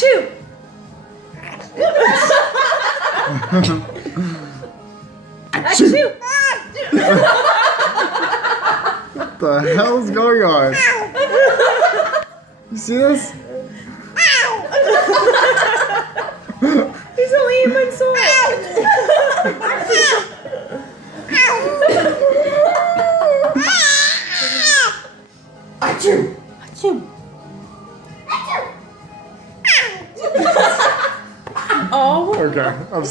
Achoo! Achoo! What the hell's going on? You see this? He's a lemon sword. Achoo! Achoo! Oh. Okay, I'm